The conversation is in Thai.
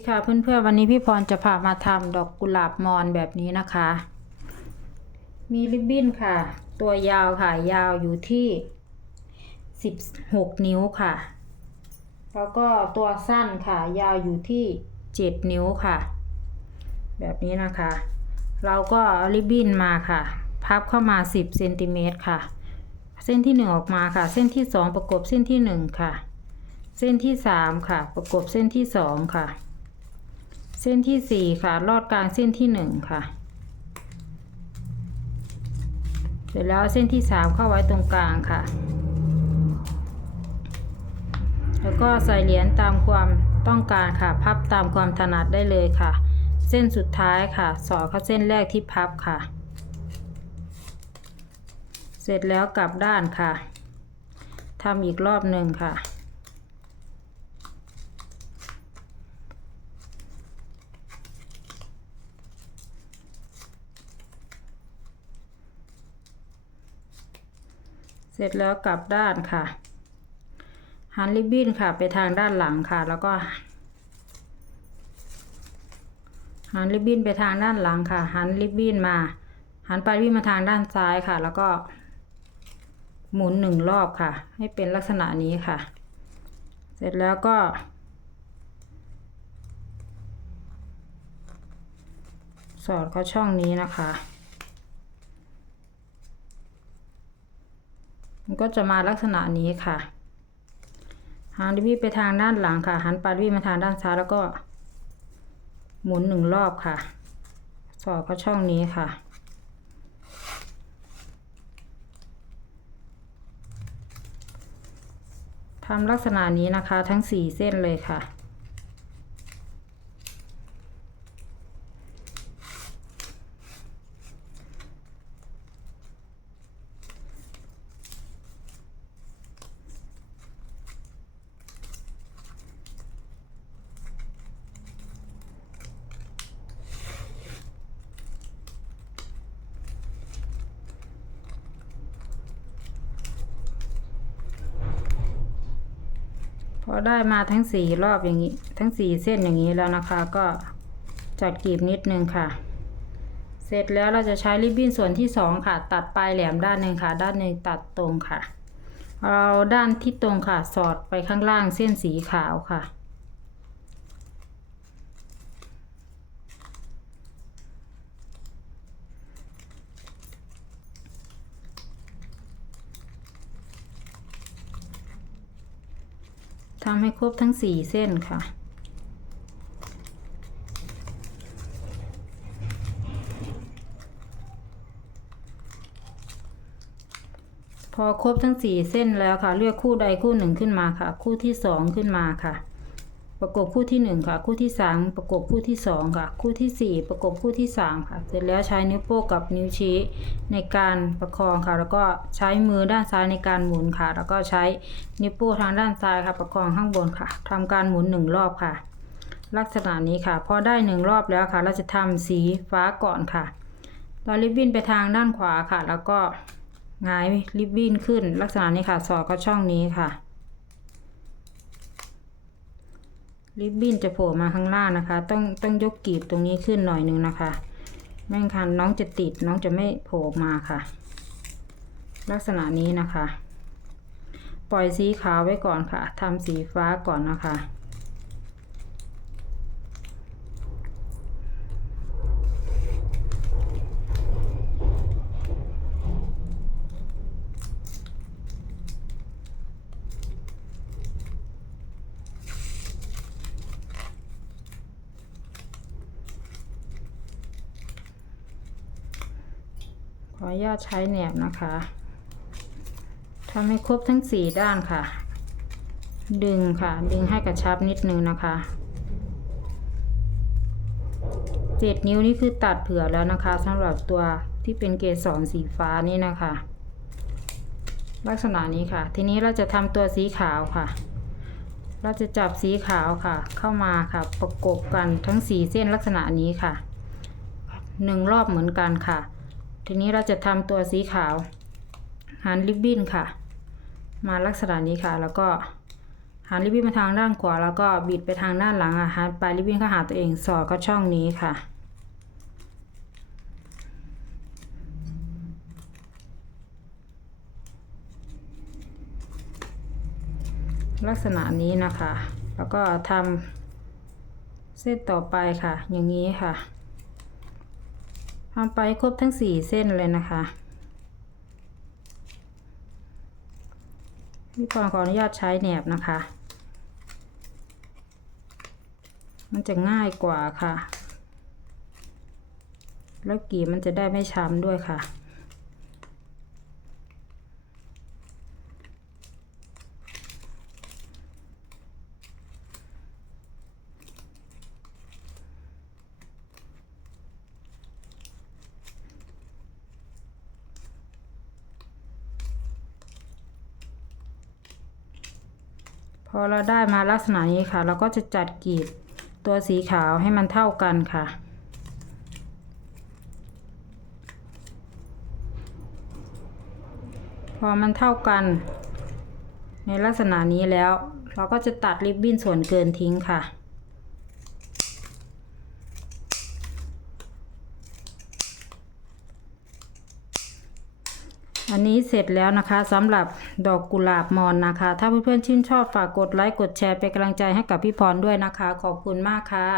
ดีค่ะเพื่อนๆวันนี้พี่พรจะพามาทำดอกกุหลาบมอนแบบนี้นะคะ มีริบบิ้นค่ะ ตัวยาวค่ะยาวอยู่ที่16นิ้วค่ะ แล้วก็ตัวสั้นค่ะ ยาวอยู่ที่7นิ้วค่ะ แบบนี้นะคะ เราก็เอาริบบิ้นมาค่ะ พับเข้ามา10เซนติเมตรค่ะ เส้นที่1ออกมาค่ะ เส้นที่2ประกบเส้นที่1ค่ะ เส้นที่3ค่ะ ประกบเส้นที่2ค่ะ เส้นที่4ค่ะ ลอดกลางเส้นที่1ค่ะ เสร็จแล้วเส้นที่3เข้าไว้ตรงกลางค่ะ แล้วก็ใส่เหรียญตามความต้องการค่ะ พับตามความถนัดได้เลยค่ะ เส้นสุดท้ายค่ะ สอดเข้าเส้นแรกที่พับค่ะ เสร็จแล้วกลับด้านค่ะทำอีกรอบหนึ่งค่ะ ร็จแล้วกลับด้านค่ะ หันริบบิ้นค่ะไปทางด้านหลังค่ะ แล้วก็หันริบบิ้นไปทางด้านหลังค่ะ หันริบบิ้นมา หันปลายริบบิ้นมาทางด้านซ้ายค่ะ แล้วก็ หมุนหนึ่งรอบค่ะ ให้เป็นลักษณะนี้ค่ะ เสร็จแล้วก็สอดเข้าช่องนี้นะคะ มันก็จะมาลักษณะนี้ค่ะ หางดิบี้ไปทางด้านหลังค่ะ หันปลายดิบี้มาทางด้านซ้ายแล้วก็หมุนหนึ่งรอบค่ะ สอดเข้าช่องนี้ค่ะ ทำลักษณะนี้นะคะทั้งสี่เส้นเลยค่ะ พอได้มาทั้งสี่รอบอย่างนี้ ทั้งสี่เส้นอย่างนี้แล้วนะคะ ก็จัดกรีบนิดนึงค่ะ เสร็จแล้วเราจะใช้ริบบิ้นส่วนที่สองค่ะ ตัดปลายแหลมด้านหนึ่งค่ะ ด้านหนึ่งตัดตรงค่ะ เราด้านที่ตรงค่ะ สอดไปข้างล่างเส้นสีขาวค่ะำให้ครบทั้งสี่เส้นค่ะ พอครบทั้งสี่เส้นแล้วค่ะ เลือกคู่ใดคู่หนึ่งขึ้นมาค่ะ คู่ที่สองขึ้นมาค่ะ ประกบคู่ที่หนึ่งค่ะคู่ที่สามประกบคู่ที่สองค่ะ คู่ที่สี่ประกบคู่ที่สามค่ะ เสร็จแล้วใช้นิ้วโป้งกับนิ้วชี้ในการประคองค่ะ แล้วก็ใช้มือด้านซ้ายในการหมุนค่ะ แล้วก็ใช้นิ้วโป้งทางด้านซ้ายค่ะ ประคองข้างบนค่ะทำการหมุนหนึ่งรอบค่ะ ลักษณะนี้ค่ะ พอได้หนึ่งรอบแล้วค่ะ เราจะทำสีฟ้าก่อนค่ะเราริบบิ้นไปทางด้านขวาค่ะ แล้วก็หงายริบบิ้นขึ้น ลักษณะนี้ค่ะ สอดเข้าช่องนี้ค่ะ ริบบิ้นจะโผล่มาข้างล่างนะคะ ต้องต้องยกกีบตรงนี้ขึ้นหน่อยหนึงนะคะไม่งั้นน้องจะติดน้องจะไม่โผล่มาค่ะ ลักษณะนี้นะคะ ปล่อยสีขาวไว้ก่อนค่ะทำสีฟ้าก่อนนะคะ ออนุญาตใช้แหนบนะคะทำให้ครบทั้งสี่ด้านค่ะ ดึงค่ะ ดึงให้กระชับนิดนึงนะคะเจ็ดนิ้วนี่คือตัดเผื่อแล้วนะคะสำหรับตัวที่เป็นเกสรสีฟ้านี่นะคะ ลักษณะนี้ค่ะ ทีนี้เราจะทำตัวสีขาวค่ะ เราจะจับสีขาวค่ะ เข้ามาค่ะ ประกบกันทั้งสี่เส้นลักษณะนี้ค่ะหนึ่งรอบเหมือนกันค่ะ ทีนี้เราจะทำตัวสีขาวหันริบบิ้นค่ะ มาลักษณะนี้ค่ะ แล้วก็หันริบบิ้นมาทางด้านขวาแล้วก็บิดไปทางด้านหลังอะหันปลายริบบิ้นเข้าหาตัวเองสอดเข้าช่องนี้ค่ะ ลักษณะนี้นะคะ แล้วก็ทำเส้นต่อไปค่ะ อย่างนี้ค่ะ ทำไปครบทั้งสี่เส้นเลยนะคะพี่ปอนขออนุญาตใช้แหนบนะคะ มันจะง่ายกว่าค่ะ แล้วกี่มันจะได้ไม่ช้ำด้วยค่ะ พอเราได้มาลักษณะนี้ค่ะ เราก็จะจัดกรีบตัวสีขาวให้มันเท่ากันค่ะ พอมันเท่ากัน ในลักษณะนี้แล้ว เราก็จะตัดริบบิ้นส่วนเกินทิ้งค่ะ อันนี้เสร็จแล้วนะคะสำหรับดอกกุหลาบมอนนะคะ ถ้าเพื่อนๆชื่นชอบฝากกดไลค์กดแชร์เป็นกำลังใจให้กับพี่พรด้วยนะคะ ขอบคุณมากค่ะ